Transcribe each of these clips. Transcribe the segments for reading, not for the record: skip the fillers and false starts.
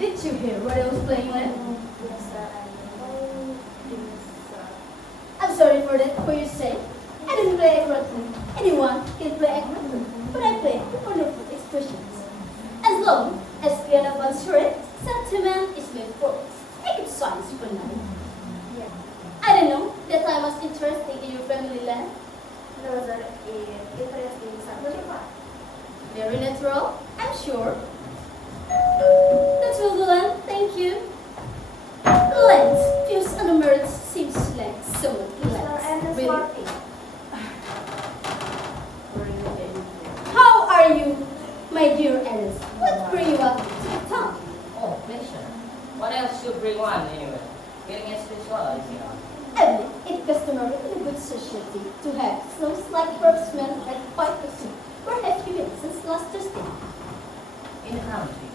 Did you hear what I was playing with? Yes, sir. Oh, yes, sir. I'm sorry for that, for your sake. I didn't play accurately. Anyone can play accurately, but I play with wonderful expressions. As long as piano once heard, sentiment is my force. I could science for night. Yeah. I don't know, that I was interested in your family land. No, sir. Interesting subject. Very natural, I'm sure. That's all the land, thank you. Lens, views on the merits seems like somewhat Sir, less. and the Really. smarty. How are you, my dear Alice? What bring you up to the town? Oh, pleasure. What else should bring one anyway? Getting as spiritual is here. Evidently, it's customary in a good society to have some slight craftsmen at 5%. Where have you been since last Thursday? In the country.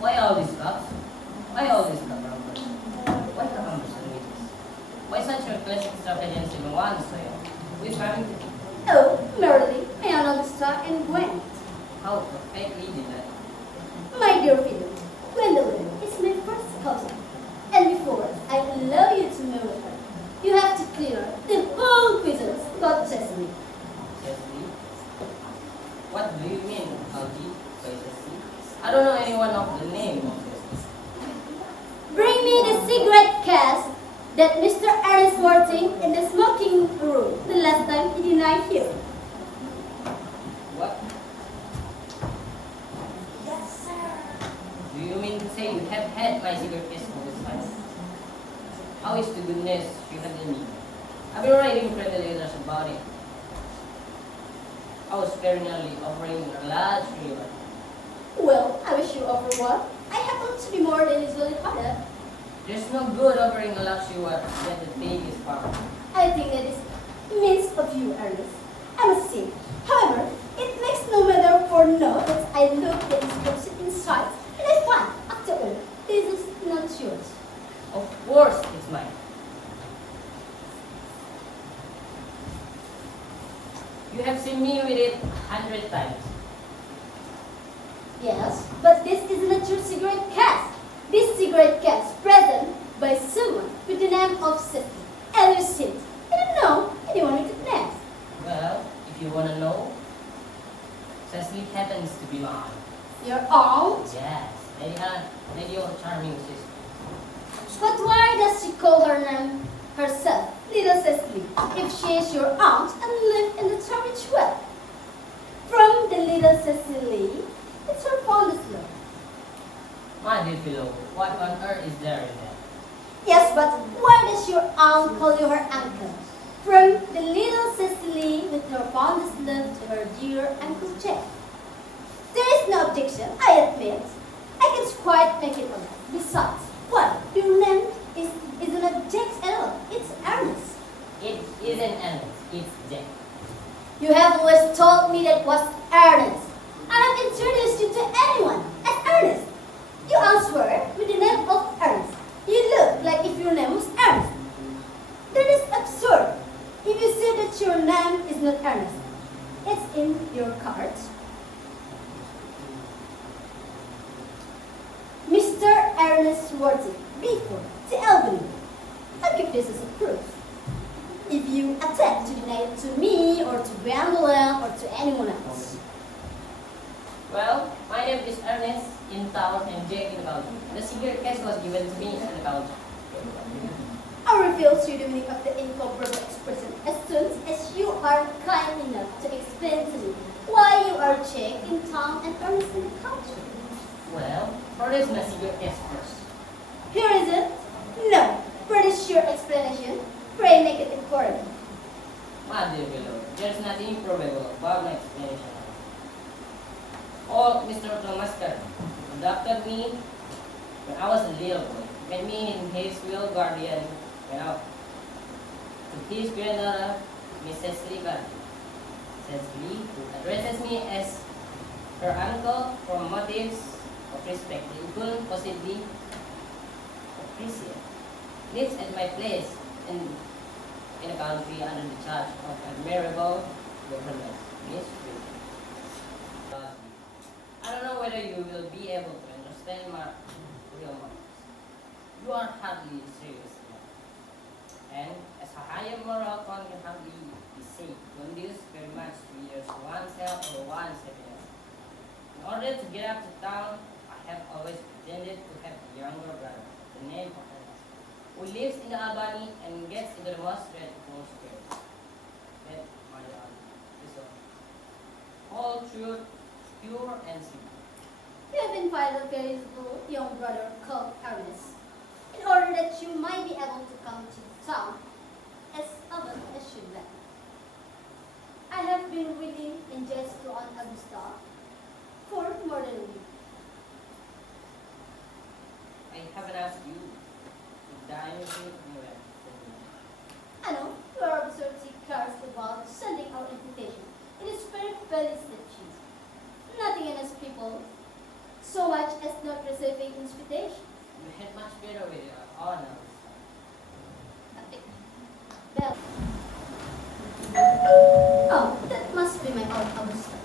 Why all these cups? Why all these cucumbers? Why cucumbers and meats? Why such a classic extravagance in one soil? Which family? Oh, merely, Augusta and Gwen. How perfectly did that? My dear Philip, Gwendolyn is my first cousin. And before I allow you to marry her, you have to clear the whole quizzes about Cecily. Cecily? What do you mean, Algie? By Cecily? I don't know anyone of the name of Cecily. Bring me the cigarette case that Mr. Ernest Worthing in the smoking room the last time he denied here. What? Yes, sir. Do you mean to say you have had my cigarette case all this time? How is the goodness you have in me? I've been writing friendly letters about it. I was very nearly offering a large favor. Well, I wish you offer one. I happen to be more than usually harder. There's no good offering a luxury what yet the biggest part. I think that is means of you, Ernest. I must say. However, it makes no matter for now that I look at this person inside and I find, after all, this is not yours. Of course it's mine. You have seen me with it 100 times. Yes, but this is not your cigarette case. This cigarette case present by someone with the name of Cecily. And you see, I don't know anyone with that name. Well, if you want to know, Cecily happens to be mine. Your aunt? Yes, Lady of Charming Sister. But why does she call her name herself, Little Cecily, if she is your aunt and live in the Turkish well? From the Little Cecily, it's her fondest love. My dear fellow, what on earth is there in that? Yes, but why does your aunt call you her uncle? From the Little Cecily with her fondest love to her dear Uncle Jack. There is no objection, I admit. I can quite make it up. Besides, well, your name is not Jack at all. It's Ernest. It isn't Ernest, it's Jack. You have always told me that was Ernest. I have introduced you to anyone as Ernest. You answer with the name of Ernest. You look like if your name was Ernest. That is absurd. If you say that your name is not Ernest, it's in your card. Mr. Ernest Worthing, before the Albany. I'll give this as a proof. If you attempt to deny it to me or to Gwendolyn or to anyone else. Well, my name is Ernest in town and Jack in Belgium. The cigarette case was given to me in Belgium. I reveal to you the meaning of the incomparable expression as soon as you are kind enough to explain to me why you are Jack in town and Ernest in the country. Well, produce my cigarette case first. Here is it. No. Produce your explanation. Pray make it important. My dear fellow, there's nothing improbable about my explanation. Old Mr. Thomasker adopted me when I was a little boy. Made me in his real guardian when I to his granddaughter, Mrs. Lee. Cecily, who addresses me as her uncle from motives of respect you couldn't possibly appreciate. Lives at my place and in a country under the charge of admirable government, mystery. I don't know whether you will be able to understand my real mind. You are hardly serious enough. And as a higher moral code can hardly be said, conduce very much to either oneself or one's happiness. In order to get up to town, I have always pretended to have a younger brother, the name of Ernest, who lives in the Albany and gets into the most dreadful square. That, my aunt, is all truth, pure and simple. You have invited a very little young brother called Ernest, in order that you might be able to come to town as often as you like. I have been reading in jest to Aunt Augusta for more than a week. I haven't asked you to dine with me anywhere. I know you are absurdly careless about sending our invitation. It is very felicitations. Nothing in us people so much as not receiving invitation. You had much better with your honor. Bell. Oh, that must be my Aunt Augusta.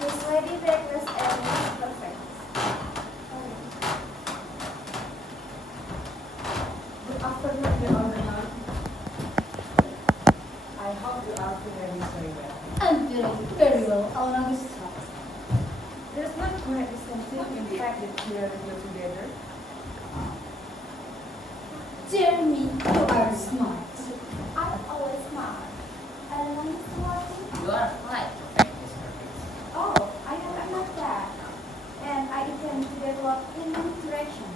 Miss Lady Breakfast and Miss Perfect. Good afternoon, Your Honor. I hope you are feeling very well. I'm feeling very well, Aunt Augusta. There's not quite the same thing in fact that we are here together. Dear me, you are smart. I'm always smart. I don't want to watch it. You are quite perfect, Miss Perfect. Oh, I am not that. And I intend to develop in this direction.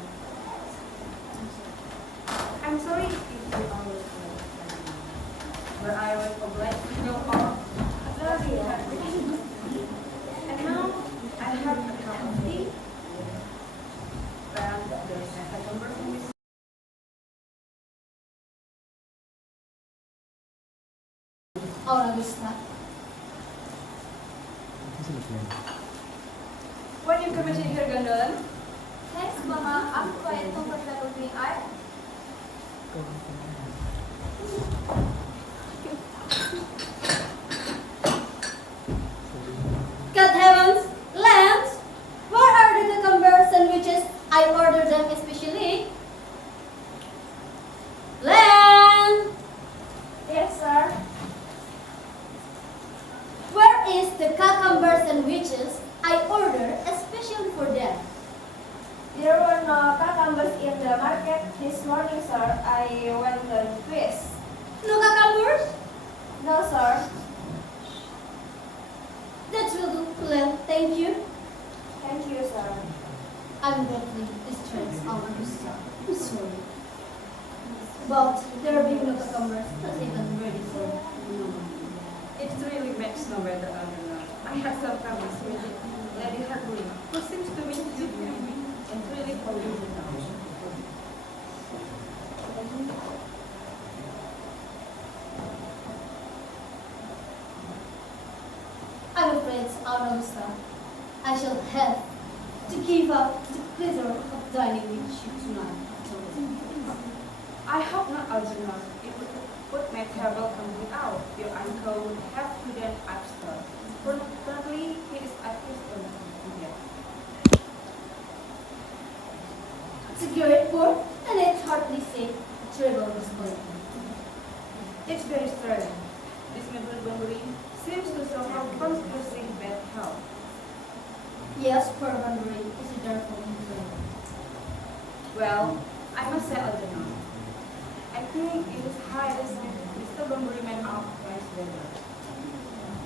I'm sorry if you always late. But I was obliged to your call. Very happy. And now I have a cup of tea. And there's a second person with Aunt Augusta. when you committed here, Gondolin. Thanks, Mama. I'm quite comfortable being I. God heavens, Lance, where are the cucumber sandwiches? I ordered them especially. Lance, Yes, sir. where is the cucumber sandwiches I ordered especially for them? There were no cucumbers in the market this morning, sir. I went on quiz. No cucumbers? No, sir. That will do, Lance. Thank you. Thank you, sir. I'm greatly distressed, Aunt Augusta. I'm sorry. But there being no cucumbers, not even ready for no. It really makes no better argument. I have some problems with Lady Hartley, who seems to me to be and really polluted now. I'm afraid, Aunt Augusta, I shall have to give up the pleasure of dining with you tonight. I hope not, Algernon. If we put my table company out, your uncle would have to then upstairs. Probably he is at his own here. It's a great report, and it's hardly safe to travel this way. It's very strange. This Mr. Bunbury seems to somehow constantly bad health. Yes, poor Bunbury is a dark woman. Well, I must say, Algernon, I think it is high that Mr. Bunbury went out twice better.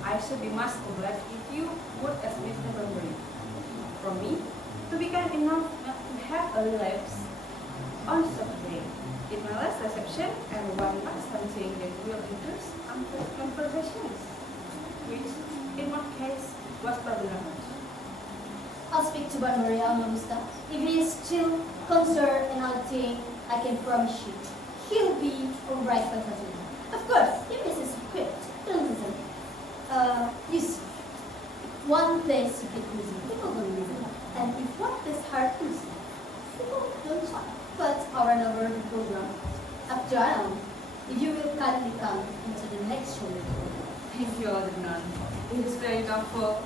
I should be much obliged if you would as Mr. Bunbury. From me, to be kind enough not to have a relapse on Saturday. It my last reception and one last something that will interest conversations, which in one case was probably not much. I'll speak to Bunbury, Aunt Augusta. If he is still concerned in anything, I can promise you, he'll be alright by Saturday. Of course, if this is equipped, don't listen. You see, one place you get busy, people don't listen. And if one place hard to listen, people don't talk. But over and over the program, after all, if you will kindly come into the next room. Thank you, Alderman. It is very helpful.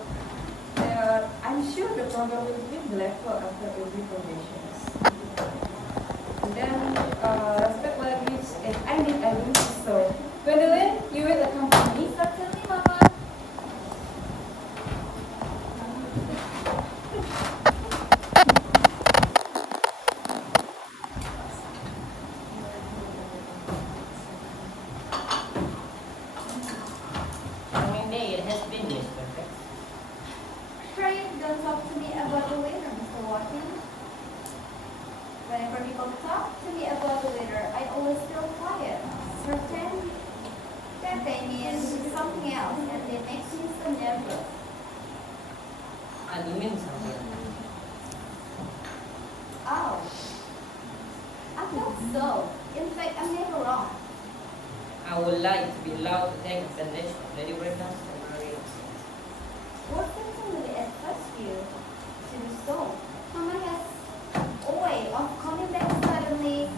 I'm sure the program will be delightful after every probations. And then, respect language, and I need a room to store. Gwendolyn, you will accompany me. Certainly, Mama. How many days it has been, Miss Perfect? Pray don't talk to me about the weather, Mr. Watkins. Whenever people talk to me about the weather, I always feel quiet, certain that they mean something else, and it makes me so nervous. I do mean something. Oh, I thought so. In fact, I'm never wrong. I would like to be allowed to take advantage of Lady Brenda's temporary absence. What certainly at first view to be so. Mama has a way of coming back suddenly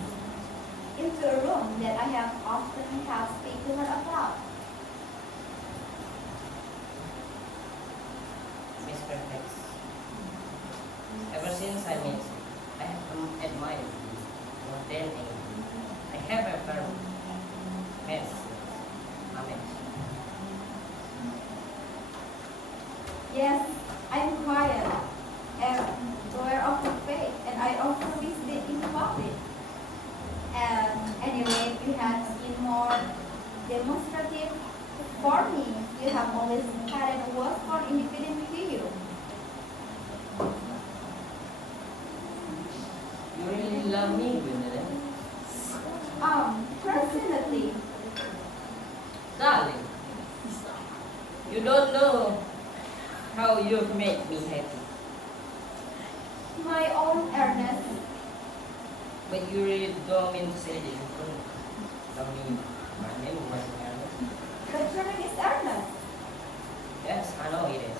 into a room that I have often have speak to her about. Miss Perfect. Ever since I met you, I have admired you more than anything. I have ever met since I met you. Yes, I'm quiet and aware of the faith, and I often visit in public. And anyway, you have been more demonstrative for me. You have always had a word for independent to you. You really love me, Gwendolyn. Personally, Darling, you don't know how you've made me happy. my own Ernest, But you really don't mean to say that you couldn't love me. My name was Ernest. the term is Ernest. Yes, I know it is.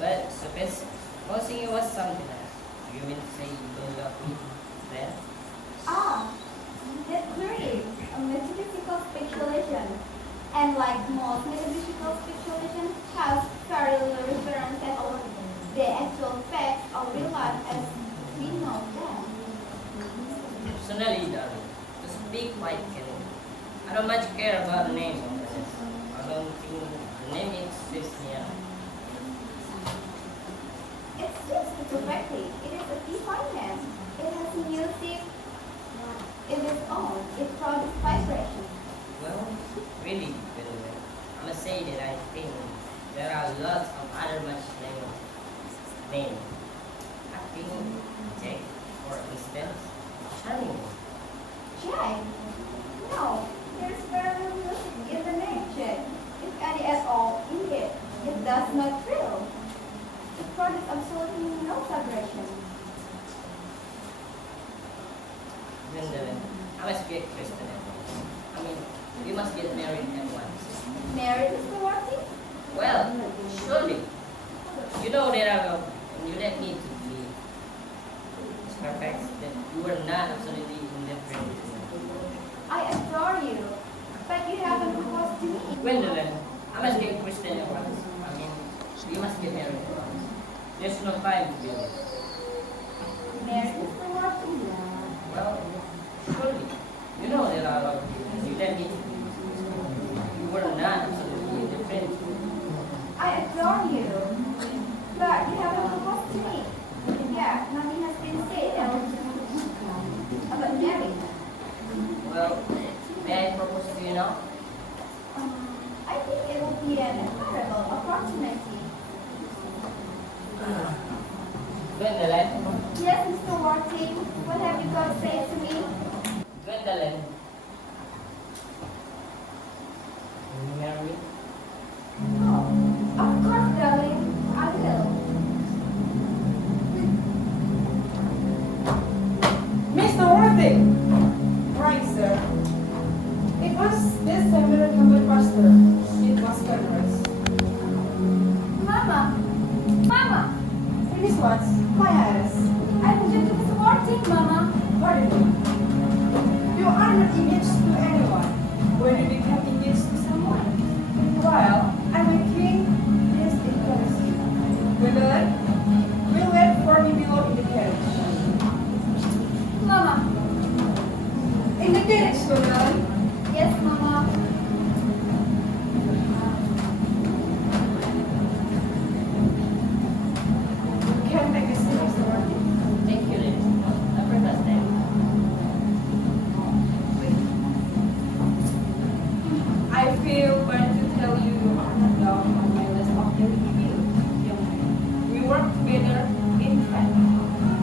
But supposing it was something else. Do you mean to say you don't love me then? That query, a metaphysical speculation, and like most metaphysical speculation, has very little reference at all the actual facts of real life as we know them. Personally, darling, to speak quite candidly, I don't much care about names of possess. I don't think the name exists here. It's just perfectly. It is a definement. It has music. It is own. It produces vibration. Well, really, by the way, I must say that I think there are lots of other much names. I think Jack, for instance, charming. Jack? No, there's very little music in the name Jack. If any at all in it, it does not thrill. It produces absolutely no vibration. Gwendolyn, I must be a Christian at once. I mean, we must get married at once. Married, Mr. Martin? Well, surely. You know that I love and you let me to believe. It's perfect that you are not absolutely indifferent to me. I adore you, but you haven't proposed to me. Gwendolyn, I must get Christian at once. I mean, we must get married at once. There's no time to be lost. Married, Mr. Martin? Well, surely. You know that I love you and you let me to believe. You were not absolutely indifferent to me. I adore you, but you haven't proposed to me. Yeah, nothing has been said about marriage. Well, may I propose to you now? I think it will be an incredible opportunity. Gwendolyn, Yes, Mr. Martin, what have you got to say to me? Gwendolyn. Will you marry me? Oh, of course, darling, I will. Mr. Worthing! Right, sir. It was this seminar humble pastor. It was generous. Mama! Mama! Finish what? My eyes. I'm just Mr. Martin, Mama. Pardon me. You are not children. Yes, Mama. You can take a seat, Mr. Martin. Thank you, ladies. A breakfast time. I feel bound to tell you you are not down on my list of daily review, young man. We work together in fact.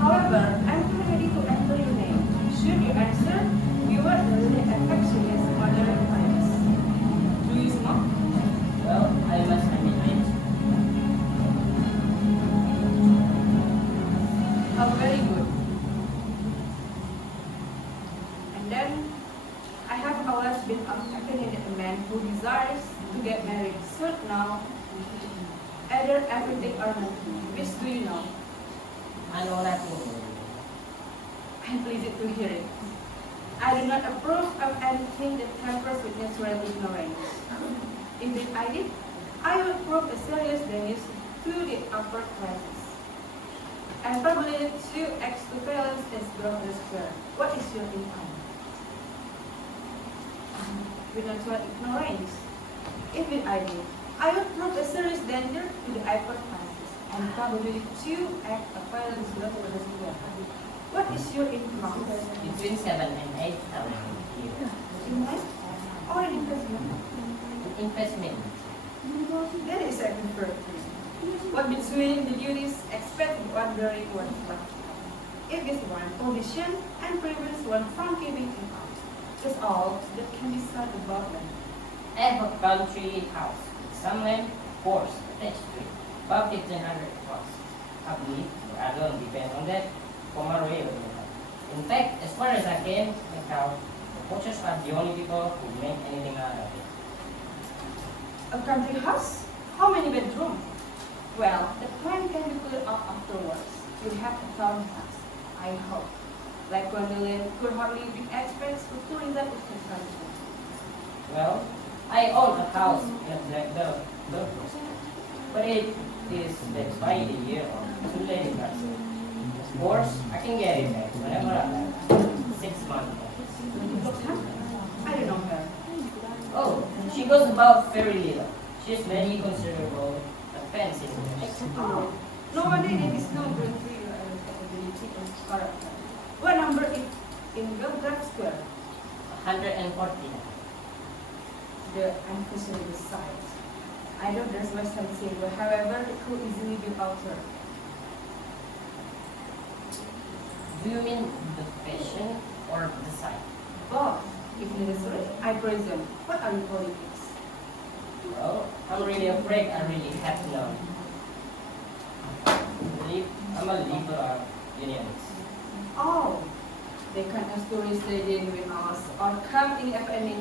However, I'm not ready to enter your name. Should you answer, you are the really affectionate mother of kindness. Do you smoke? Well, I must admit, Oh, very good. And then, I have always been accompanied a man who desires to get married soon now, either everything or nothing. Which do you know? I know nothing. I'm pleased to hear it. I do not approve of anything that tampers with natural ignorance. If I did, I would prove a serious danger to the upper classes. And probably 2x equivalence is gross square. What is your income? With natural ignorance. If I did, I would prove a serious danger to the upper classes. And probably 2x equivalence gross square. What is your income? Between 7 and 8,000 a year. Invest or investment? Investment. That is a preferred thing. What between the duties expected wondering one's life. It gives one position and prevents one from giving income. That's all that can be said about them. I have a country house with some land, horse attached to it, about 1,500 across. I believe I don't depend on that for my way of income. In fact, as far as I can make out, the poachers are the only people who make anything out of it. A country house? How many bedrooms? Well, the plan can be put up afterwards. You have a town house, I hope. Like Gwendolyn could hardly be experts for tourism of the country. Well, I own a house in a black dog, but it is let by the year or 2 lady cars. Of course, I can get it back whenever I like. 6 months. I don't know her. Oh, she goes about very little. She's very considerable, but fancy. Oh, nobody is no good to your ability and character. What number is in Belgrade Square? 140. The unfortunate site. I know there's Western Silver, however, it could easily be altered. Do you mean the fashion or the site? Both, if necessary, I presume. What are your politics? Well, I'm really afraid I really have none. I'm a liberal unionist. Oh, they can have stories they did with us or come in any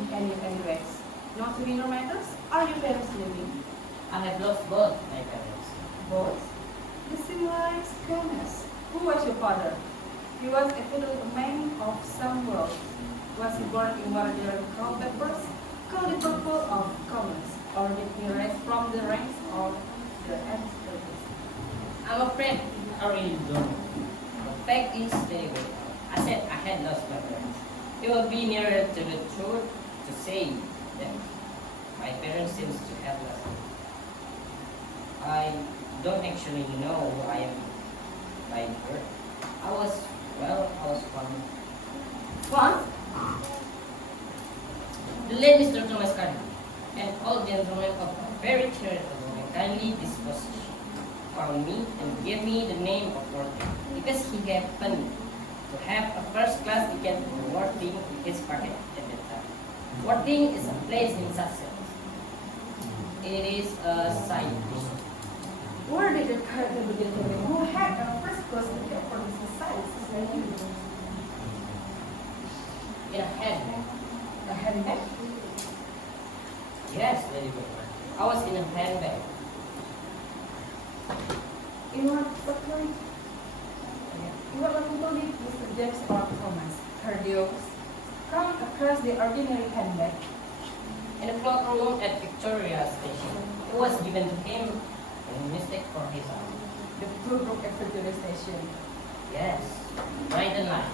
ways. Not to be no matters? Are your parents living? I have lost both my parents. Both? You seem like goodness. Who was your father? He was a fiddle man of some world. Was he born in what they call peppers? Called the purple of commons, or did he rise from the ranks of the ancestors? I'm afraid I really don't know. The fact is very good. I said I had lost my parents. It would be nearer to the truth to say that my parents seems to have lost me. I don't actually know who I am by birth. I was from What? the late Mr. Thomas Carter, an old gentleman of a very charitable and kindly disposition, found me and gave me the name of Worthing because he happened to have a first-class ticket for Worthing in his pocket at that time. Worthing is a place in Sussex. It is a side dish. Where did the character begin to be? Who had a first class ticket for the society? In a handbag. A handbag? Yes, Lady Bird. I was in a handbag. In what sector? You were looking to meet Mr. James or Thomas, Cardios, come across the ordinary handbag. In a cloakroom at Victoria Station. It was given to him in mistake for his own. The crew broke after to the station. Yes, bright and light.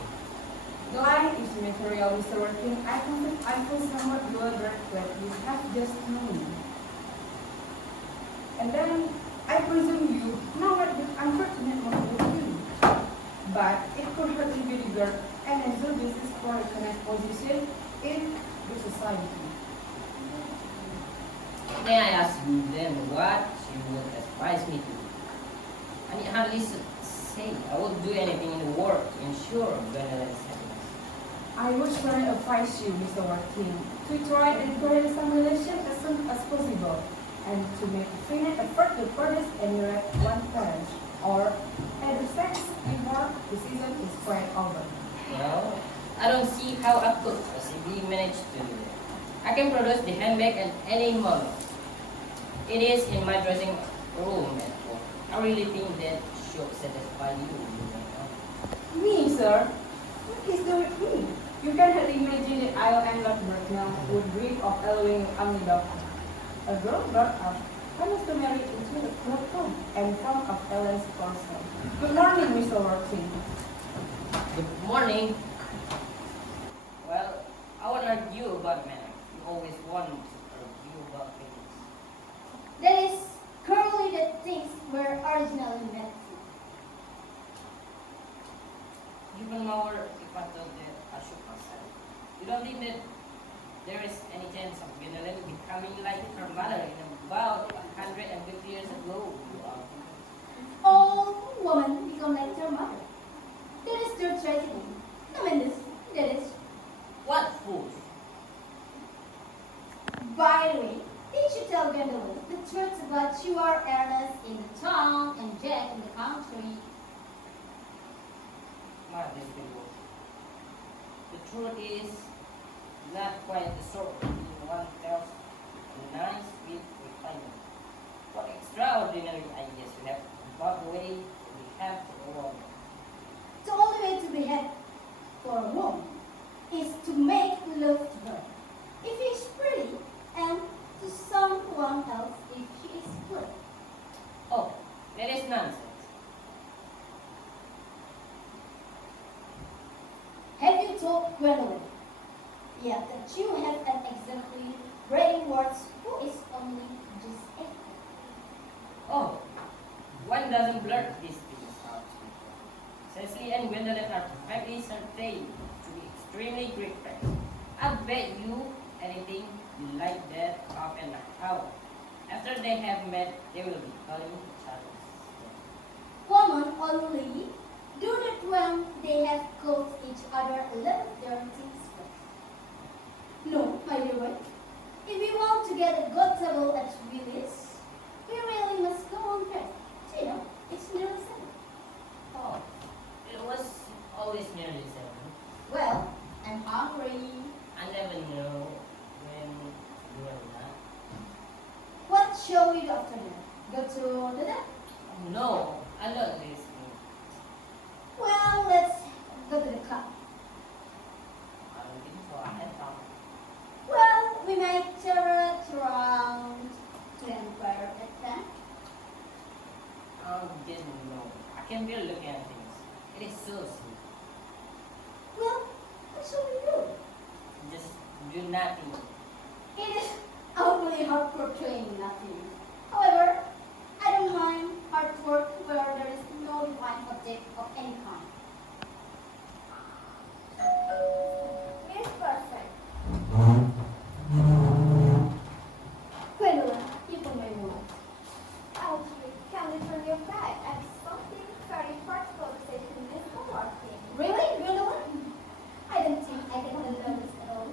The line is material, Mr. Working. I feel somewhat bewildered that you have just known me. And then I presume you know what the unfortunate moment with you. But it could hardly be regarded and exert justice for a connect position in the society. May I ask you then what you would advise me to do? I need hardly say I would do anything in the world to ensure Gwendolyn's happiness. I would strongly advise you, Mr. Working, to try and create some relation as soon as possible and to make a finite effort to produce and direct one parent or either sex before the season is quite over. Well, I don't see how I could possibly manage to do that. I can produce the handbag at any moment. It is in my dressing room at home. I really think that should satisfy you. Me, sir? What is the with me? You can hardly imagine that I am not right now would dream of allowing only daughter. A girl brought up, I was to marry into the club room and front of Ellen's person. Good morning, Mr. Working. Good morning. Well, I won't argue about manner. You always want to argue about things. That is currently that things were originally meant for. Even more if I thought that I should myself. You don't think that there is any chance of Gwendolyn becoming like her mother in about 150 years ago? All women become like their mother. That is their tragedy. Tremendous. That is. What fools! By the way, did you tell Gwendolyn the truth about you are Ernest in the town and Jack in the country? My people. The truth is not quite the sort one tells a nice sweet refinement. What extraordinary ideas you have about the way we have to go on. The only way to behave for a woman is to make love to her if she is pretty and to someone else if she is pretty. Oh, that is nonsense. Have you told Gwendolyn yet that you have an exactly brainwords who is only just 8? Oh, one doesn't blurt these things out. Cecily and Gwendolyn are perfectly certain to be extremely great friends. I bet you anything you like that half an hour. After they have met, they will be calling each other. Women only do that when they have called each other 11 things first. No, my dear one. If we want to get a good table at Willis, we really must go on first. You know, it's nearly 7. Oh, it was always nearly 7. Well, I'm hungry. I never know when you are not. What shall we do after dinner? Go to dinner? No, I love this. Well, let's go to the club. I don't think so. I had thought. Well, we might travel around to the Empire at 10. I didn't know. I can be looking at things. It is so sweet. Well, what shall we do? Just do nothing. It is awfully hard portraying nothing. However, I don't mind artwork where there is no defined object of any kind. It's perfect. Gwendolyn, you put my word. Actually, can you turn your back? I have something very particular to say to Mr. Working. Really, Gwendolyn? I don't think I can handle this at all.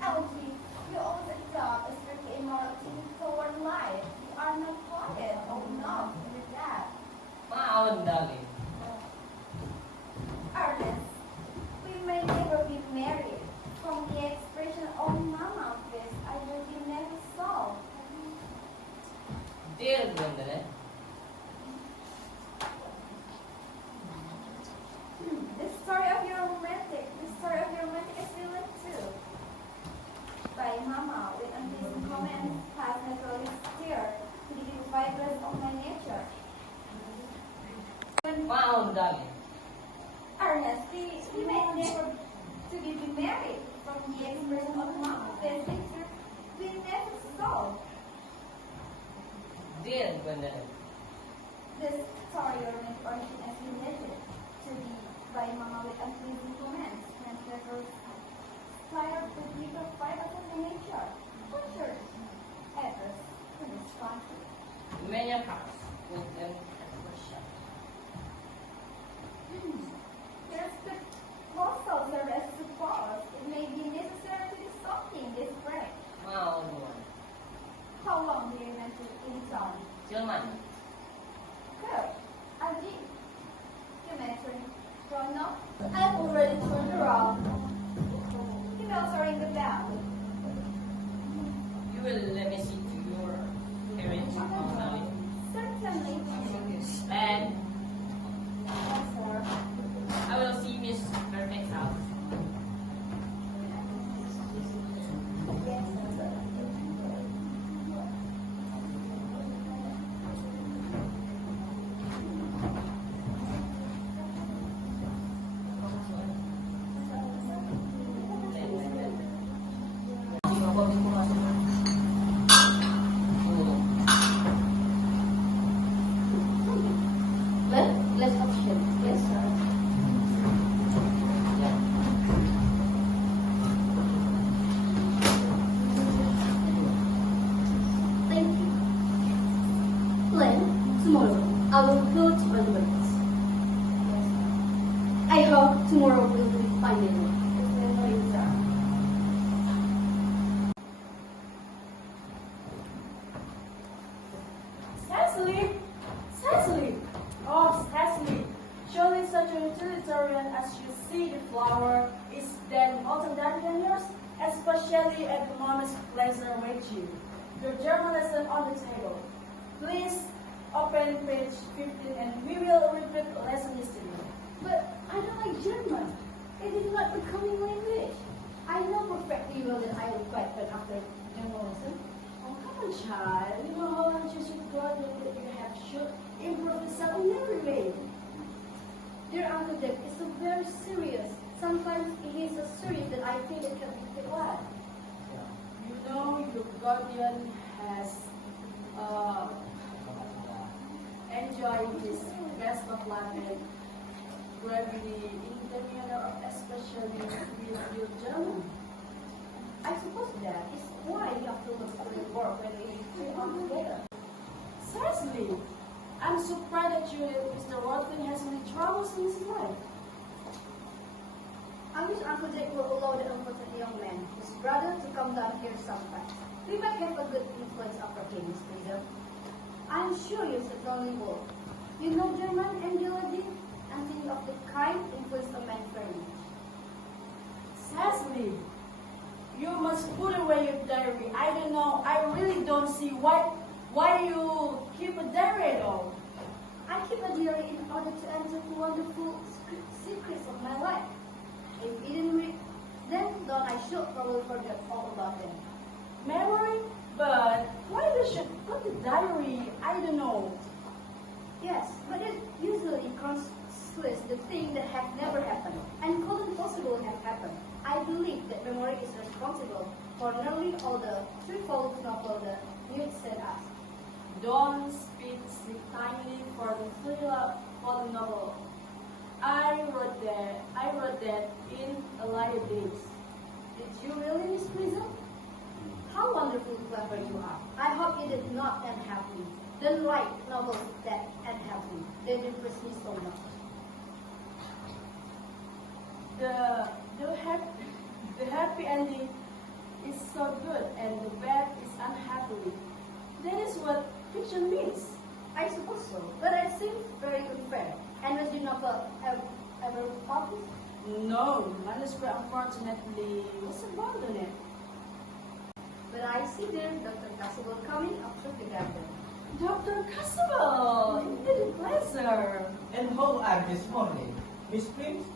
Alfie, you always adopt a strict immorality toward life. You are not quiet or enough with that. My own darling. Ernest, we may never be married. From the expression of Mama face, I will be never so. Dear Gwendolyn, The story of your romantic is real too. By Mama, with unpleasant comments, has naturally steered to the deep fibers of my nature. Gwendolyn. This story origin as related to the by Mama with unpleasing comments and letters inspired the legal fight of the nature, cultures, efforts to this country. Many a house with them and worship. There's the postal service support. It may be necessary to do something this break. Wow, one. How long do you intend to install? Till Monday. Good. Aji, can I turn now? I've already turned around. The bells are in the bell. You will let me see to your carriage now. Certainly. And Yes, sir. I will see Miss Perfect's house. Yes, sir. Let's option. Yes, sir. Thank you. Len, tomorrow I will go to Edwards. I hope tomorrow will be fine. Cecily! Cecily! Oh, Cecily! Surely such a utilitarian as you see the flower is then also better than yours, especially at the moment's pleasure with you. Your German lesson on the table. Please open page 15 and we will repeat lesson history. But I don't like German. It is not becoming language. I know perfectly well that I will quite but after journalism. Oh, come on, child. You know how much you should go that you have should improve yourself in every way. Dear Uncle Dick is so very serious. Sometimes he is so serious that I think it can be glad. You know your guardian has enjoyed his best of life and gravity in the manner of especially with your German. I suppose that is why you have to look for the work when we are together. Seriously, I'm surprised that you, Mr. Watson, has many troubles in his life. I wish Uncle Dick will allow the unfortunate young man, his brother, to come down here sometime. We might have a good influence after him, Miss Freedom. I'm sure you certainly will. You know German and geology, and things of the kind influence a man very much. Cecily, you must put away your diary. I don't know. I really don't see why you keep a diary at all. I keep a diary in order to enter the wonderful secrets of my life. If you didn't read them, then I should probably forget all about them. Memory? But why they should put the diary? I don't know. Yes, but it usually constitutes the thing that have never happened and couldn't possibly have happened. I believe that memory is responsible for nearly all the threefold novel the news sent us. Don't speak timely for the threefold novel. I wrote that in a later days. Did you really, Miss Prism? How wonderfully clever you are. I hope you did not end happily. Don't write novels that end happily. They depress me so much. The happy ending is so good and the bad is unhappily. That is what fiction means. I suppose so, but it seems very unfair. And was your novel ever published? No, the manuscript unfortunately was abandoned. But I see there Dr. Cassable coming up to the garden. Dr. Cassable, indeed a pleasure. And how are this morning? Miss Prince?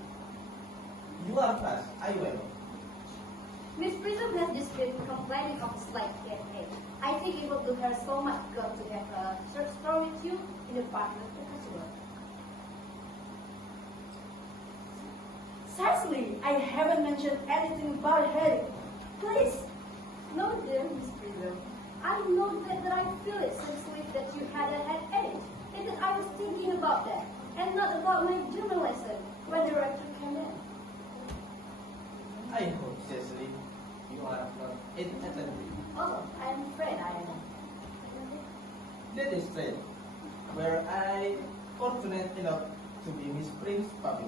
You are fast, I will. Miss Prism has just been complaining of slight headache. I think it will do her so much good to have a short story with you in the park of the Cassable. Cecily, I haven't mentioned anything about headache. Please. No, dear Miss Prism. I know that I feel it since week that you had a in Italy. Oh, I'm afraid I am. That is strange. Were I fortunate enough to be Miss Prince's puppy,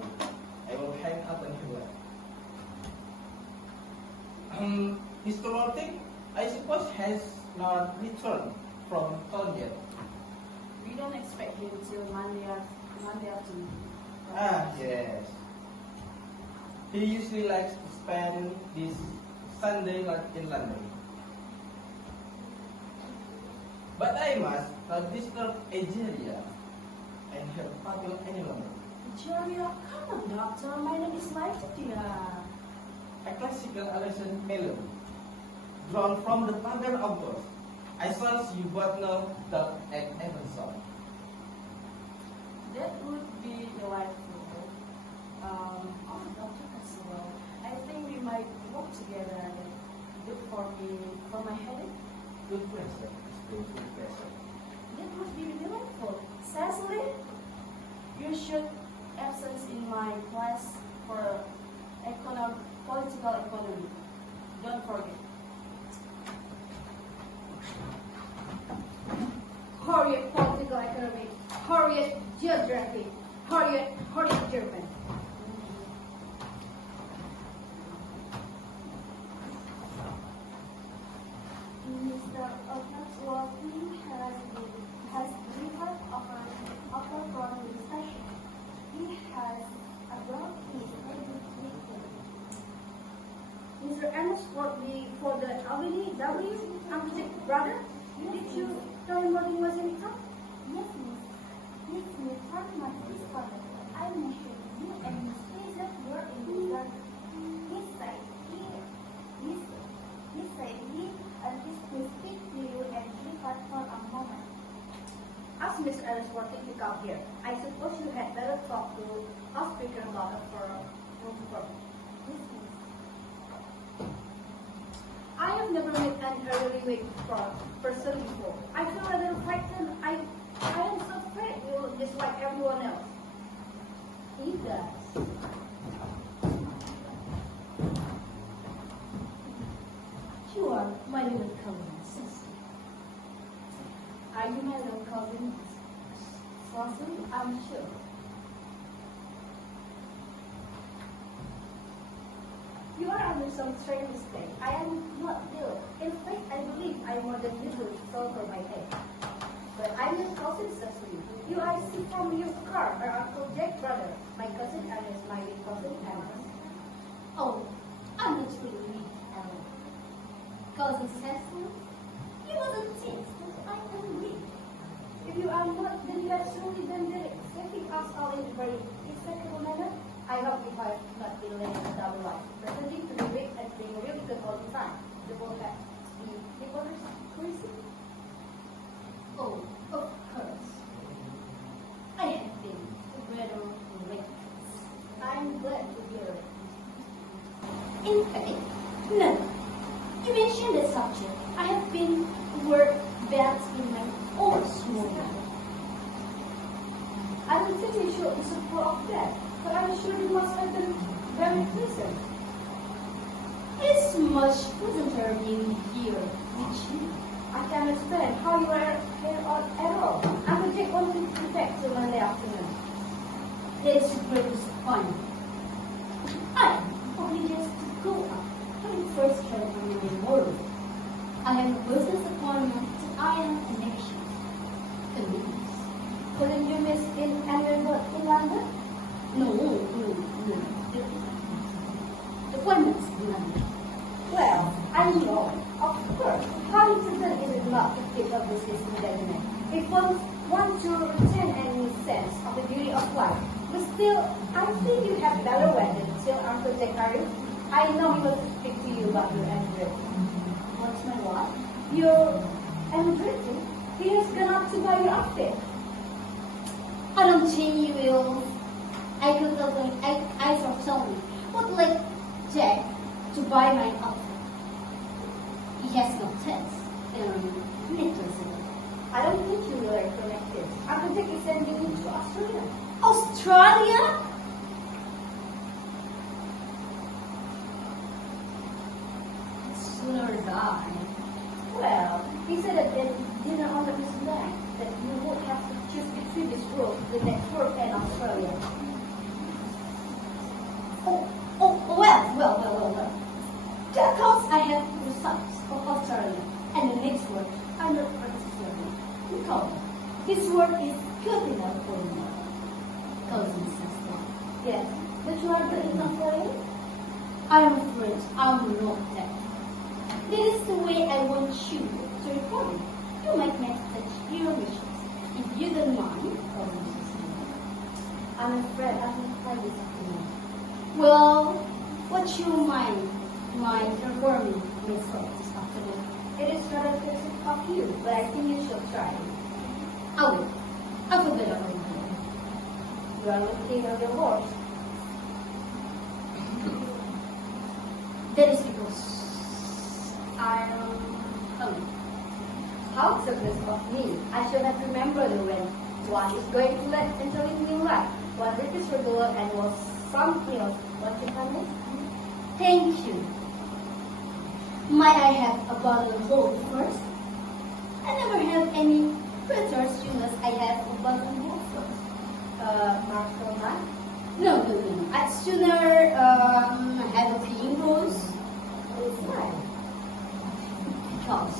I will hang up on her lap. Mr. Martin, I suppose has not returned from town yet. We don't expect him till Monday afternoon. Ah, yes. He usually likes to spend this Sunday in London. But I must not disturb Ageria and her puppy any longer. Jerry, come on, doctor. My name is Laetitia. A classical Alexan melody, drawn from the pattern of those. I suppose you both know Dot and Evanson. That would be delightful. Dr. Caswell, I think we might work together. Good for me, for my headache. Good question. Good question. That would be delightful. Cecily, you should absence in my class for political economy. Don't forget. Harriet political economics, Harriet geography, Harriet German. Mr. Oakensworthy has delivered offer from the station. He has brought his weekend. Mr. Ernest for the LBW, architect brother. Did you tell him what he was in from? Yes, miss. This Miss Hartman is father. I mentioned you and Miss Fraser were in the garden. He said he will speak to you and depart for a moment. Ask Miss Ellsworth to come here. I suppose you had better talk to our speaker about it for room for me. Yes, miss. I have never met an elderly lady person before. I feel a little frightened. I am so afraid you will just like everyone else. He does. You are my little cousin, sister. Are you my little cousin? Cecily, I'm sure. You are under some strange mistake. I am not ill. In fact, I believe I am more than usually so for my age. But I'm your cousin, Cecily. You I see from your car are Uncle Jack's brother. My cousin Ernest, my big cousin Ernest. Oh, I'm not really Ellen. Cousin Cecily? You wasn't six, but I am weak. If you are not, then you have surely done it. Setting us all in a very respectable manner. I hope you have not been late in double life. Pretending to be weak and being really good all the time. You will have to be divorced, crazy. Oh, of course. I have been rather late. I'm glad to hear it. In fact, no. You mentioned the subject. I have been work that in my own small life. I don't think we should support of that, but I'm sure you must have been very pleasant. It's much pleasanter being here with you. I can't understand how you are here at all. I will take one to back till Monday afternoon. It's great fun. I am obliged to go up and first try on my tomorrow. I have a business appointment to iron connections. Convenience. Couldn't you miss in anywhere in London? No. The appointment's in London. Well, I know. Of course. How important is it not to pick up business in judgment? If one wants to retain any sense of the beauty of life, but still, I think you have better weather till Uncle Jack arrives. I know he wants to speak to you about your handwriting. What's my what? Your handwriting? He has gone up to buy your outfit. I don't think you will. I could tell them, I saw someone would like Jack to buy my outfit. He has no sense in necklaces. I don't think you will are connected. Uncle Jack is sending you to Australia. Australia? Sooner guy. Well, he said that there didn't honor his land, that you would have to choose between this world, the next world, and Australia. Well. Just because I have results of Australia and the next word, I'm not particularly. Because this word is good enough for me. Cousin sister. Yes, but you are good enough for him? I'm afraid I'm not that. This is the way I want you to report it. You might message your wishes. If you don't mind, cousin sister. I'm afraid I will try this afternoon. Well, what you mind informing myself this afternoon? It is rather curious of you, but I think you should try. I will. I will better for you. You are looking at your horse. That is because I'm hungry. How goodness of me, I should have remembered when one is going to let enter into new life. One repeats regular and was some meals. What you can miss? Thank you. Might I have a bottle of gold first? I never have any critters unless I have a bottle of gold first. Mark for that? No. I'd sooner have a clean rose. Why? Because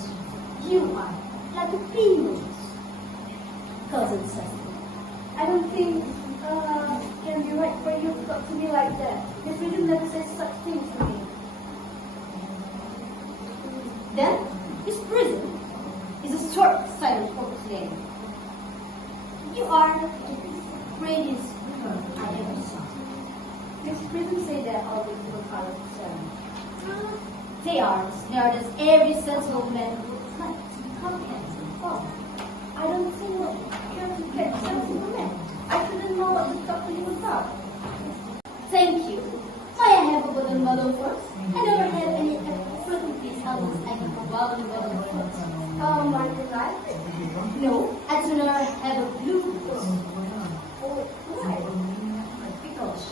you are like a pin rose. Cousin Cecily. I don't think it can be right for you to talk to me like that. Miss Freedom never says such things to me. Then, this prison is a short-sighted focus lady. You are the prettiest girl I ever saw. Miss Freedom say that all the people are concerned. They are as every sensible man would like to become handsome. Oh, I don't think you have to get sensible man. I shouldn't know what to talk to you about. Thank you. May I have a golden model first? I never had any opportunities unless I have a golden model first. Mark the light? No, I'd sooner have a blue rose. Oh, why? Because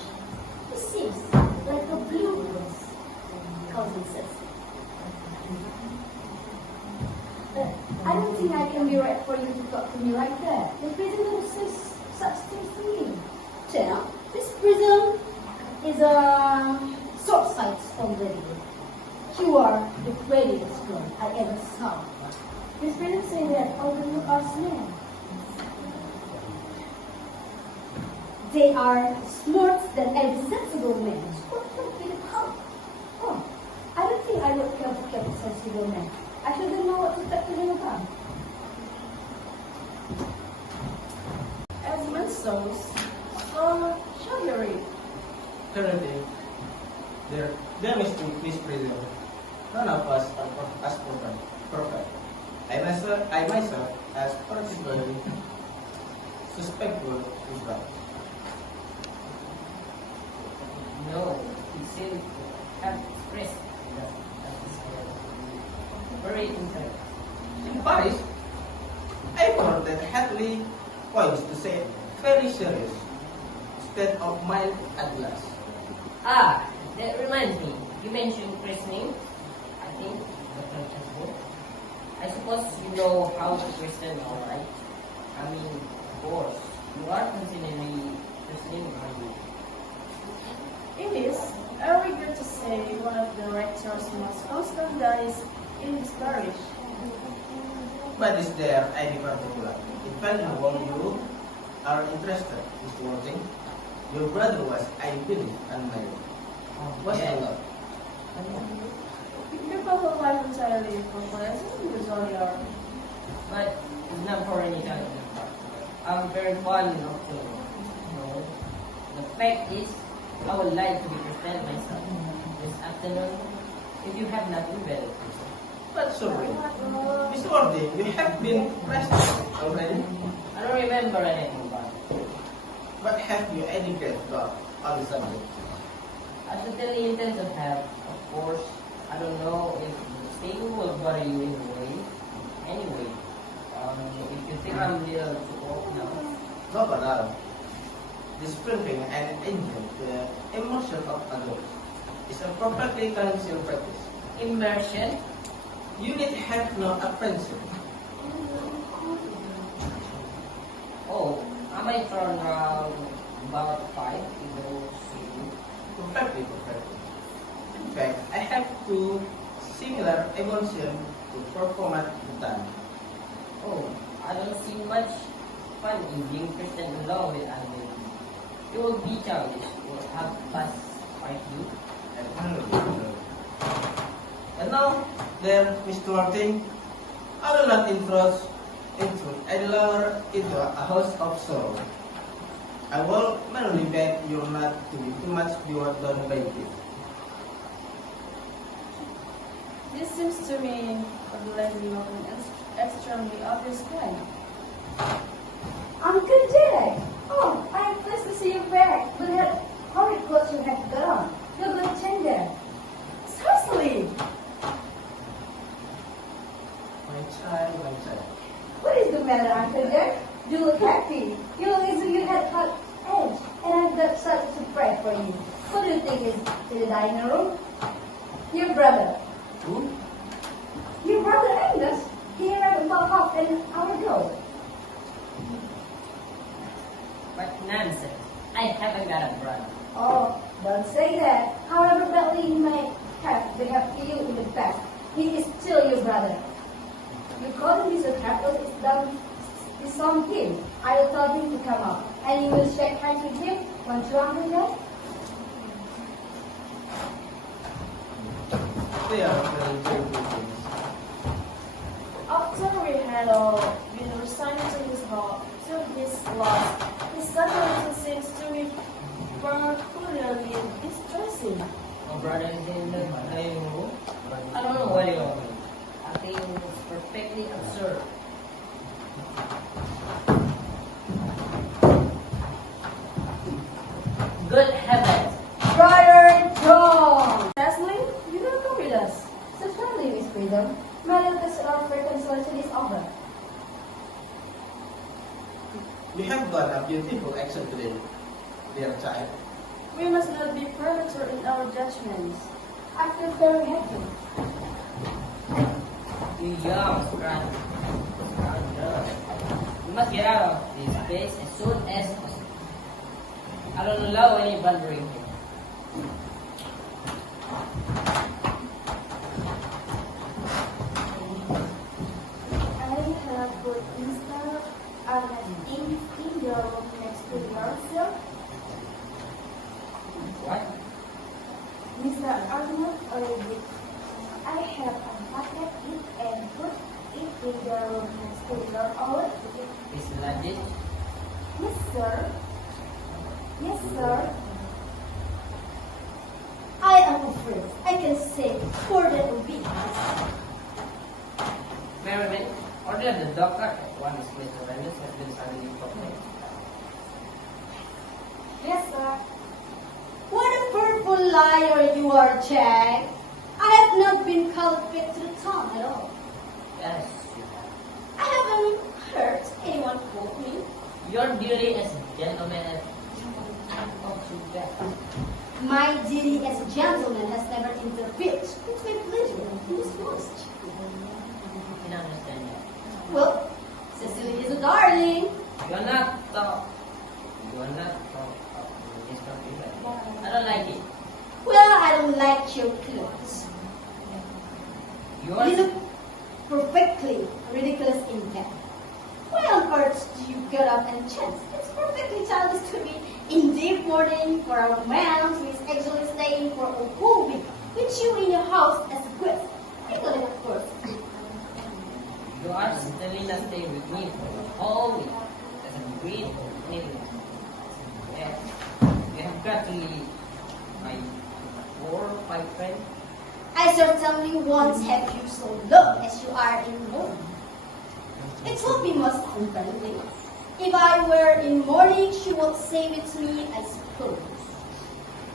it seems like a blue rose. Cousin says. I don't think I can be right for you to talk to me like that. Miss Freedom never says such things to me. Jenna, this prison is a short-sighted old lady. You are the prettiest girl I ever saw. Miss Freedom say that all the new are men. They are smart than every sensible man. What can it help? Oh, I don't think I would care to get a sensible man. I shouldn't know what to talk to him about. As mentions, so shall you read? Currently, there is Miss Freedom. None of us are as perfect. I myself, as particularly suspectful is right. No, you still have expressed that is very interesting. In Paris, I heard that Hadley points to say very serious instead of mild at last. Ah, that reminds me. You mentioned christening. I think Dr. Chasbo. I suppose you know how to christen, alright? I mean, of course, you are continually christening, are you? It is, I regret to say, one of the rector's most constant days in this parish. But is there any particular event while you are interested, Mr. Worthing? Your brother was, I believe, unmarried. Was Yeah. he not? People who live entirely for pleasure usually are. But it's not for any kind of part. I'm very fond of the no. The fact is, I would like to be present myself this afternoon if you have nothing better to say. But sorry, Mr. Worthing, you have been present already. I don't remember anything about it. But have you any great thought on the subject? I certainly intend to have, of course. I don't know if the statement will bother you in a way. Anyway, if you think I'm a little too old now, Not at all. Describing and engine the immersion of others is a perfectly concealed practice. immersion. You need have no apprehension. Oh, I might turn around about 5 to go see you. Perfectly, perfectly. In fact, I have two similar emotions to perform at the time. Oh, I don't see much fun in being Christian along with others. You will be childish. You will have fast fight you. And now, then, Mr. Martin, I will not intrude any longer into a house of sorrow. I will merely beg you not to be too much burdened by it. This seems to me a blending of an extremely obvious crime. Uncle Derek! Oh, I am pleased to see you back. Look at that horrid clothes you have got on. You're going to change them. Cecily! My child, my child. What is the matter, Uncle Derek? You look happy. You look as if you had hot eggs. And I've got such a surprise for you. What do you think is in the dining room? Your brother. Who? Your brother Angus. He arrived about half an hour ago. What nonsense. I haven't got a brother. Oh, don't say that. However badly he may have behaved to you in the past, he is still your brother. You call him Mr. Capital is on him. I will tell him to come up, and you will shake hands with him, won't you, Uncle Jack? They are very, very good things. After we had all been resigned to his loss, his suddenly seems to be particularly distressing. My brother is in the dining room. I don't know what you want. I think it's perfectly absurd. Good heavens! Brother John! Cecily, you will come with us. Certainly, Miss Freedom. My latest love for consolation is over. You have got a beautiful accent today, dear child. We must not be premature in our judgments. I feel very happy. You young scoundrel. You must get out of this place as soon as possible. I don't allow any wandering here. I have put Mr. Arnett in your room next to yours, sir. What? Mr. Arnett already. I have unpacked it and put it in the room next to your own. Is it like this? Yes, sir. Yes, sir. I am afraid I can say more than a week. Merriman, order the doctor at once. Mr. Reynolds has been suddenly proclaimed. Yes, sir. What a purple liar you are, Jack. I have not been called back to the town at all. Yes, you have. I haven't heard anyone quote me. Your duty as a gentleman has taught you that. My duty as a gentleman has never interfered with my pleasure in this forest. I can understand that. Well, Cecily is a darling. You are not talk. You are not talk of this computer. I don't like it. Well, I don't like your clothes. You are. It is perfectly ridiculous intent. Why on earth do you get up and chant? It's perfectly childish to be in deep mourning for a man who is actually staying for a whole week with you in your house as a guest. Legally, of course. You are certainly not staying with me for the whole week. That's a great thing. Yes. You have got to leave my 4 or 5 friends. I certainly won't have you so long as you are in mourning. It would be most unfriendly. If I were in mourning, she would stay with me, I suppose.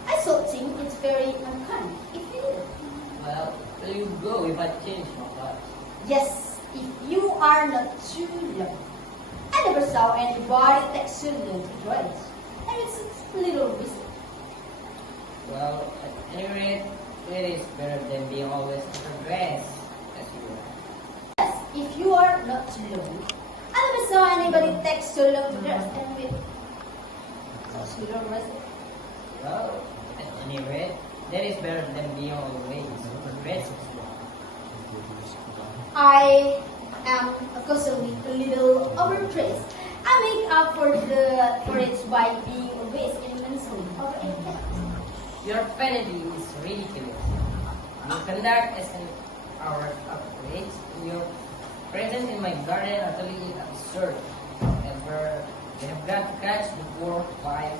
I still think it's very unkind if you did. Well, will you go if I change my mind? Yes, if you are not too young. I never saw anybody take so long to dress. And it's a little risky. Well, at any rate, it is better than being always underdressed as you were. not too long. I never saw anybody take so long to dress and with such little rest. Well, at any rate, that is better than being always dressed. I am occasionally a little overdressed. I make up for it by being always immensely overeaten. Your vanity is ridiculous. You conduct as an hour of rage. Your presence in my garden utterly absurd. However, you have got to catch the 4-5.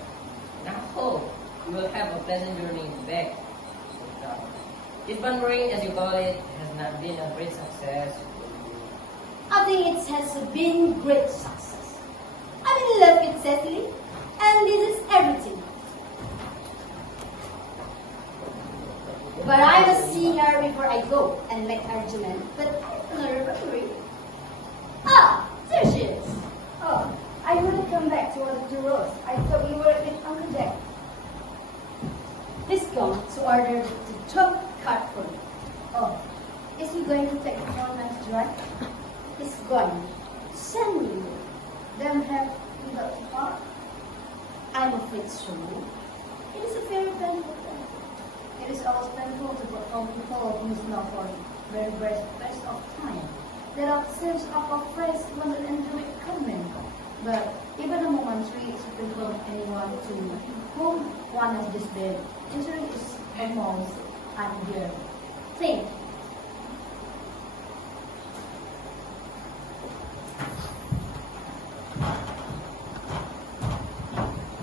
And I hope you will have a pleasant journey back. This wandering, as you call it, has not been a great success. I think it has been great success. I'm in love with Cecily, and this is everything. But I must see her before I go and make argument. But I'm not remembering. Ah, there she is. Oh, I wouldn't come back to order 2 rolls. I thought you were with Uncle Jack. He's gone to order the top cart for me. Oh, is he going to take a 4 months drive? He's going to send me. Then have you got too far? I'm afraid so. It is a very painful thing. It is always painful to perform people who is not for very best of time. There are sense of a phrase when an injury coming. But even a momentary is from anyone to whom one has just been, injury is almost unbearable. Think.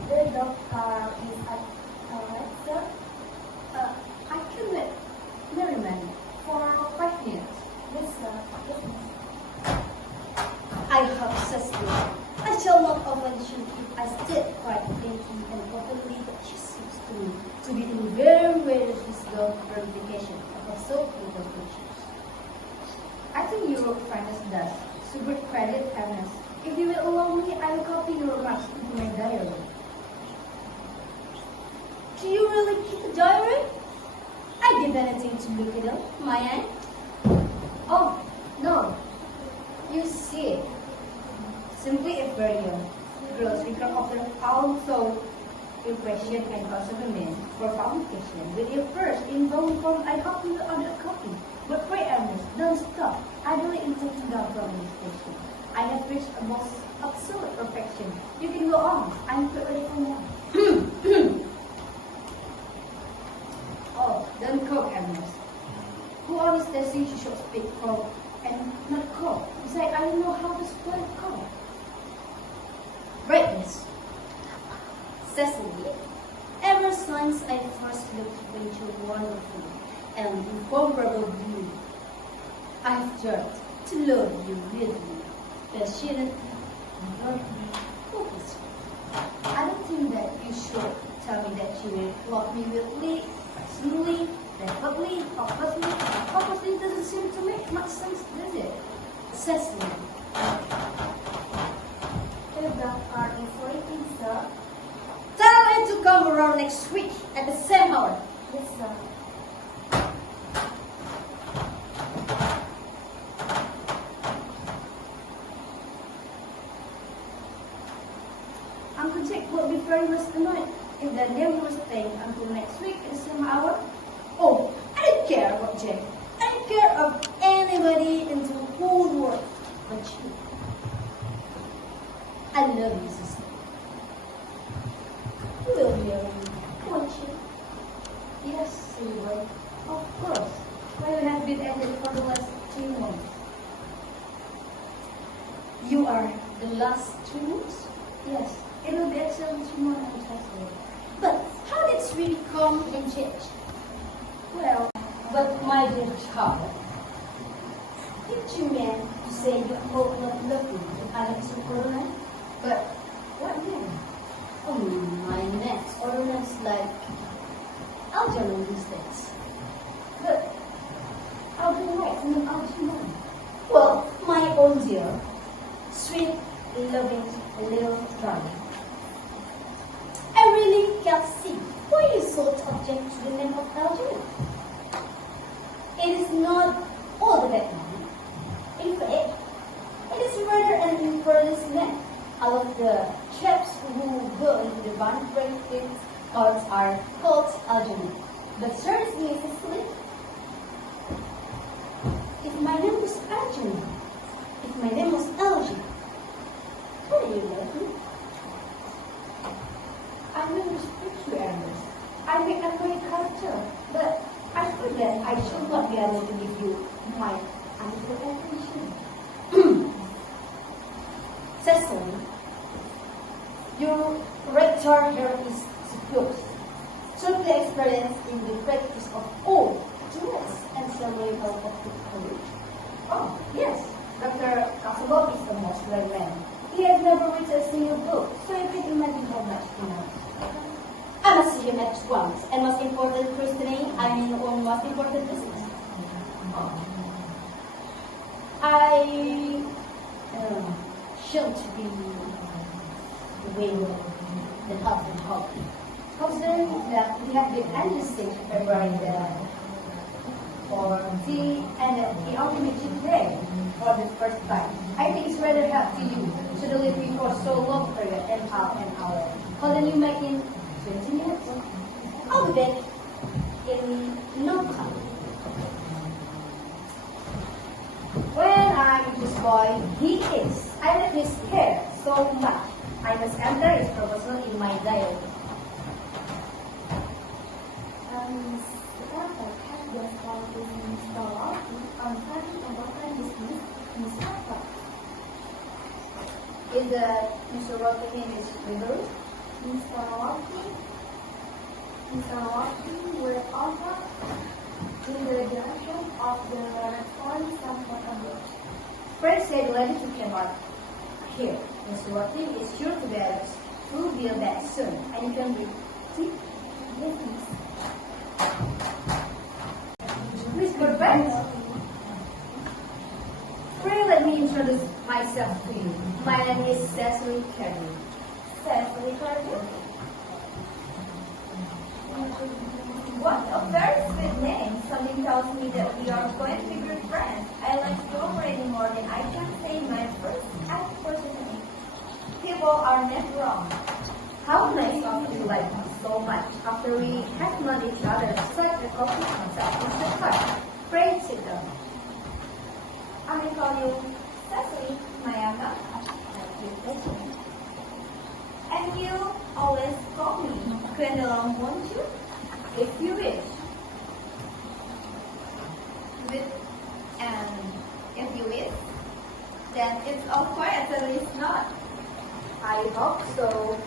The dog car is at right, sir? I can let Merriman for 5 minutes. Yes, sir. I hope Cecily. I shall not overshoot if I stay quite thinking and openly that she seems to me to be in very physical verification of her so beautiful features. I think your kindness does. So good credit, Ernest. If you will allow me, I will copy your remarks into my diary. Do you really keep a diary? I'd give anything to look it up, my aunt. Oh, no. You see, simply a very young girls become of their own soul impression and consummation for publication. With your first in bone form, I copy the other copy. But pray, Ernest, don't stop. I really intend to go from this station. I have reached a most absolute perfection. You can go on. I'm quite ready for more. Oh, don't cook, Ernest. Who always says you should speak for and not cook? Besides, I don't know how to spell cook. Greatness. Cecily, ever since I first looked into your wonderful and incomparable beauty, I've learned to love you really, passionately, devoutly, hopelessly. I don't think that you should tell me that you will love me willingly, passionately, devoutly, hopelessly doesn't seem to make much sense, does it? Cecily, The dog car is waiting, sir. tell her to come around next week at the same hour. Yes, sir. Uncle Jack will be very much annoyed if the name was staying until next week at the same hour. Oh, I don't care about Jack. I don't care of anybody in the whole world but you. I love you, sister. You will marry me, won't you? Yes, Silver. Of course. We have been at it for the last 2 months. You are the last 2 months? Yes, it will be excellent 2 months and festival. But how did it really come and change? Well, But my dear child, did you mean to say you hope not looking if I am Superman? but what then? Oh, my next ornaments like Algernon these days. But I'll be right and then I'll be wrong. Well, my own dear, sweet, loving little darling. I really can't see why you so object to the name of Algernon. It is not all the better. In fact, question. If my name was Elgie, would you love me? I will respect you, Ernest. I make a great character, but I feel that I should not be able to give you my unlimited attention. Cecily, your rector here is supposed to be experienced in the practice of all duets and ceremonial of the college. Oh, yes. Dr. Casalot is the most learned man. He has never written a single book, so you can imagine how much he knows. I must see him at once, and most important christening, or most important business. I shouldn't be doing the husband hobby. Considering that we have been anniversary February for tea and the ultimate today for the first time. I think it's rather hard to you to deliver before so long period and half an hour. How do you make in 20 minutes? I'll be back in no time. When I'm this boy, he is. I let his hair so much. I must enter his proposal in my diary. Sekarang has been started in install on very important business in Startup. Is the Mr. Walker in his library? Mr. Walking will offer in the direction of the reform Stanford College. Fred said lady to cannot here. Mr. Walker is sure to be back soon, and you can be see. Yes, miss. Miss Burbank, pray let me introduce myself to you. My name is Cecily Carey. Cecily Carter. What a very sweet name. Something tells me that we are going to be good friends. I like you already more than I can say in my first name. People are never wrong. How nice of you like me so much after we have known each other such a coffee concept is the fun. Pray sit down. I will call you Cecily, Mayaka. And you always call me Gwendolyn, won't you? If you wish. And if you wish, then it's all quiet, at least not. I hope so.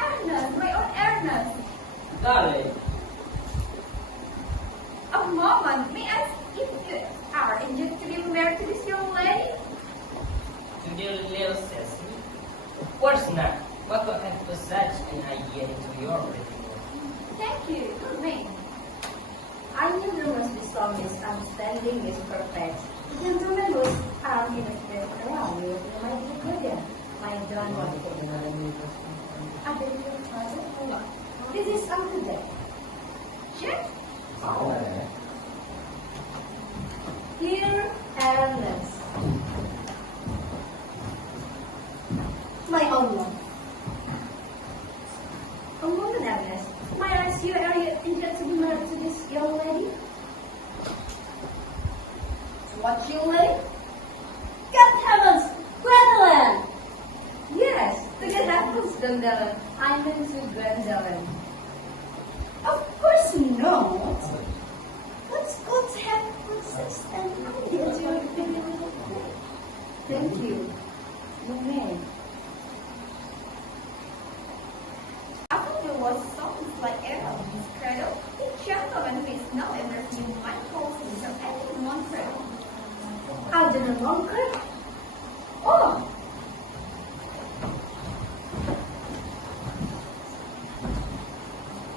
Ernest, my own Ernest. Darling, A moment, may I ask if you are intended to be married to this young lady? to the little Cecily? Of course not. What could have put such an idea into your brain? Thank you, good man. I knew there must be some misunderstanding is perfect. The gentleman was armed in a spirit around you. You might be good. My John was I beg your pardon for what? This is Uncle Jack. Jack? Dear Ernest, My own one. a moment, Ernest. May I ask you, are you intended to be married to this young lady? What young lady? God heavens, Gwendolyn! Yes, to get apples, Gwendolyn. I meant to Gwendolyn. Of course not. Let's go to have princess and I get your baby little boy. Thank you. You may. I thought there was something like Errol in his cradle. The gentleman who is now ever you might call Sir Edwin Montreal. Algernon Moncrief? Oh!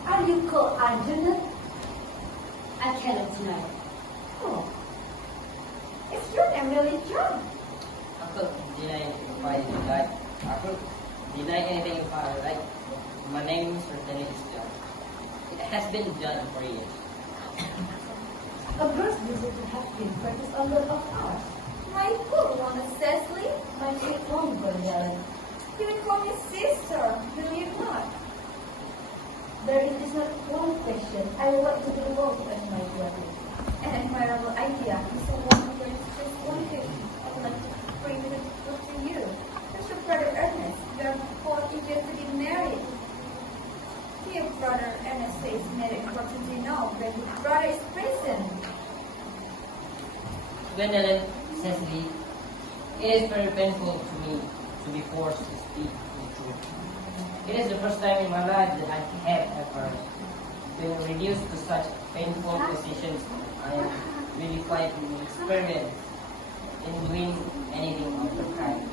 Are you called Algernon? I cannot deny it. Oh. Is your name really John? I could deny it if I like. I could deny anything if I like. My name certainly is John. It has been done for years. A girl's visit to have been practiced a lot of hours. My poor woman, Cecily. My sweet home, Gwendolyn. You will call me sister, will you not? There is not one question I would like to do more with my brother. An admirable idea, Mr. Walker. Just one thing I would like to bring to you. That's your brother Ernest. You are both eager to get married. Dear brother Ernest says very important to know that his brother is present. Gwendolyn, Cecily, it is very painful to me to be forced to speak the truth. It is the first time in my life that I have ever been reduced to such painful positions. I am really quite inexperienced in doing anything of the kind.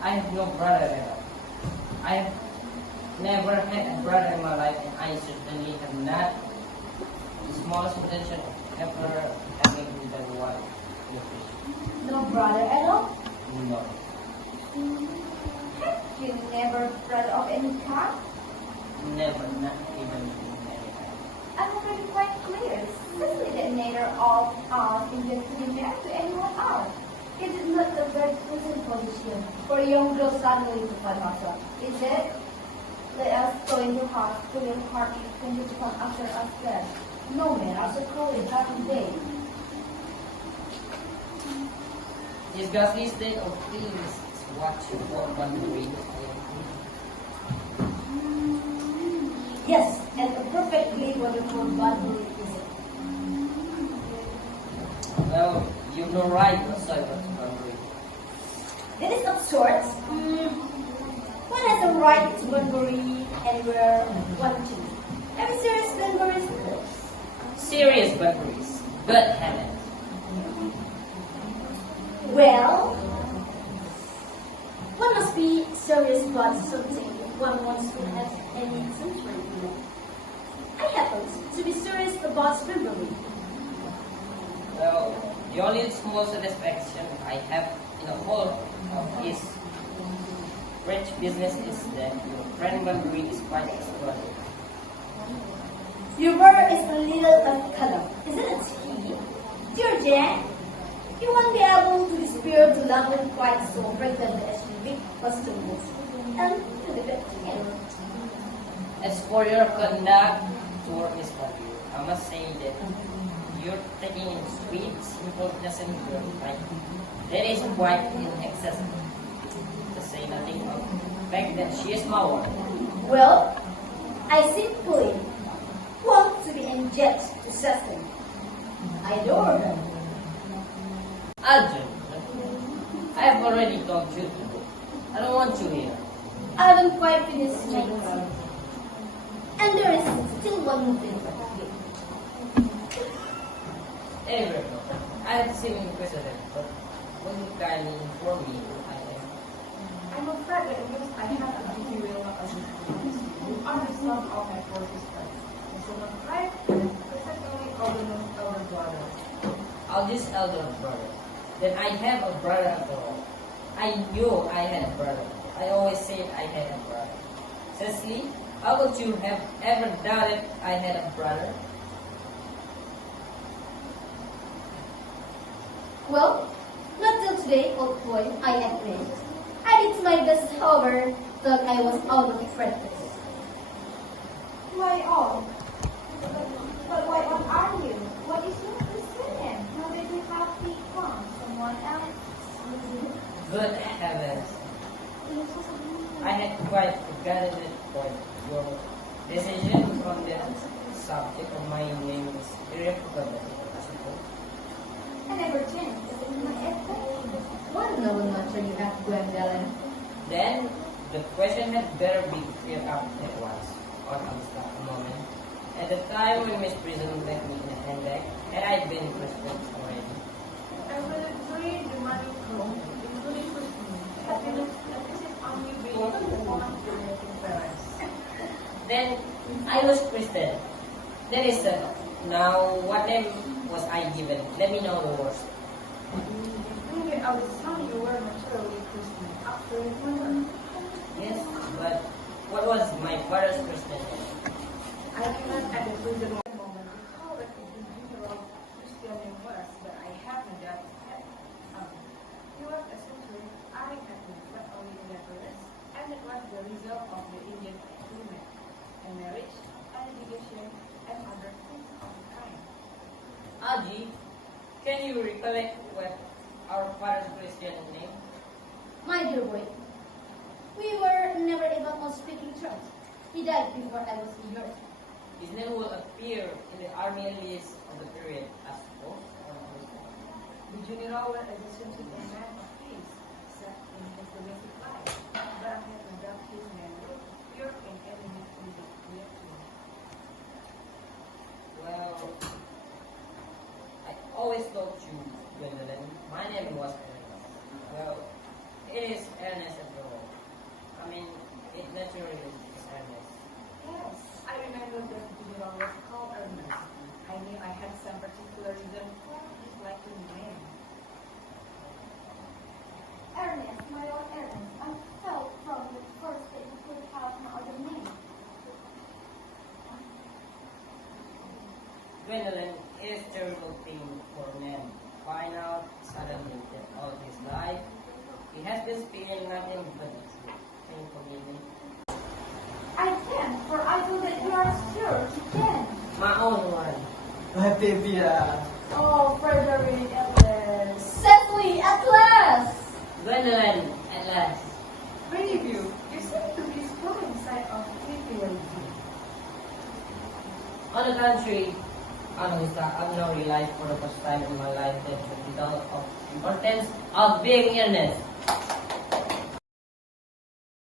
I have no brother at all. I have never had a brother in my life, and I certainly have not the smallest intention of ever having the one in the future. No brother at all? No. You never brother of any kind? Never, not even in any kind. I'm already quite clear. Especially that neither of us intends to be married to anyone else. It is not a very pleasant position for a young girl suddenly to find herself, is it? Let us go into heart to your party when you come after us there. No man are so cruel in happy day. This ghastly state of things is what you all want to read. Yes, and a perfectly wonderful bundle is it. Well, you've no right whatsoever to Bunbury. That is absurd. One has a right to Bunbury anywhere one chooses. Every serious Bunbury lives. Serious Bunburys, good heavens. Well, one must be serious about something if one wants to have any century in it. I happen to be serious about Bunbury. Well, the only small satisfaction I have in the whole of this rich business is that your friend Bunbury is quite extraordinary. Your brother is a little of color, isn't it? He? Dear Jack, you won't be able to dispute the London quite so pregnant as you big customers and to the best again. As for your conduct toward Miss Bunbury, I must say that you're taking in sweet, simple, innocent girl like that is quite inaccessible. To say nothing of the fact that she is my wife. Well, I simply want to be engaged to Cecily. I adore her. Algernon, I have already told you. I don't want you here. I haven't quite finished my tea. And there is still one more thing. Anyway, I have seen you president, but will you kindly inform me who I am? I'm afraid that because I have a material understanding, you are the son of my poor sister. The son of Christ, presently Algernon's elder brother. Aldous elder brother. Then I have a brother after all. I knew I had a brother. I always said I had a brother. Cecily, how would you have ever doubted I had a brother? Well, not till today, old boy, I admit. I did my best, however, thought I was out of practice. Why all? But why on are you? What is your reason? How did you have become someone else? Good heavens. I had quite forgotten that point. Your decision on the subject of my name is irrevocable, I suppose. I never changed. This is my essay. What no matter you have Gwendolyn. Then the question had better be cleared up at once. Or I'll stop a moment. At the time when Miss Prism left me in a handbag, had I been responsible already? I will agree the money from, including Christmas, has been a visit on you being one of your native parents. Then I was Christian. That is now what name was I given? Let me know the worst. Maybe I would son you were naturally Christian after your mother. Yes, but what was my father's Christian name? I cannot at the present moment recall that the general Christian name was, but I have no doubt that he was essentially I had not only in appearance, and it was the result of the Indian agreement. And navigation, and other things of the kind. Aji, can you recollect what our father's Christian name? My dear boy, we were never even on speaking terms. He died before I was a year. His name will appear in the army list of the period as both. The general was essentially a man of peace, except in his domestic life, but I had conduct his manner, pure and enemy to the creature. Well, I always told you, Gwendolyn, my name was Ernest. Well, it is Ernest after all. I mean, it naturally is Ernest. Yes, I remember that the general was called Ernest. I knew I had some particular reason for disliking the name. Ernest, my own Ernest, I felt from the first that you could have no other name. Gwendolyn, it is a terrible thing for a man to find out suddenly that all his life he has been speaking nothing but the truth. Can you forgive me? I can, for I know that you are sure you can. My own one. Lativia. Oh, Frederick, at last. Cecily, at last! Gwendolyn, at last. Many of you seem to be strong inside of triviality. On the contrary, I've now realized for the first time in my life that the vital of importance of being earnest.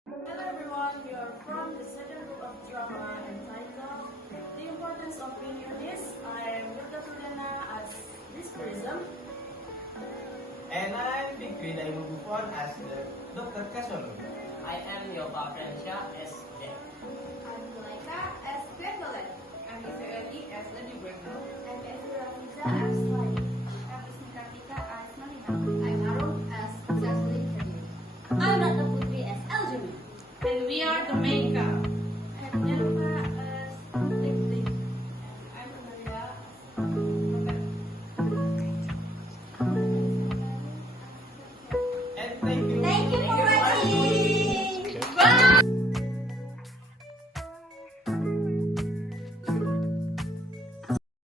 Hello everyone, we are from the second book of drama entitled The Importance of Being Earnest. I am with Dr. Lena as this prism. And I'm Big Green. I move on as the Dr. Casual. I am your Patricia as Jack. I'm Laika as Gwendolyn. I'm Italy as Lady Brenda. And Ezra Rafita as Liza.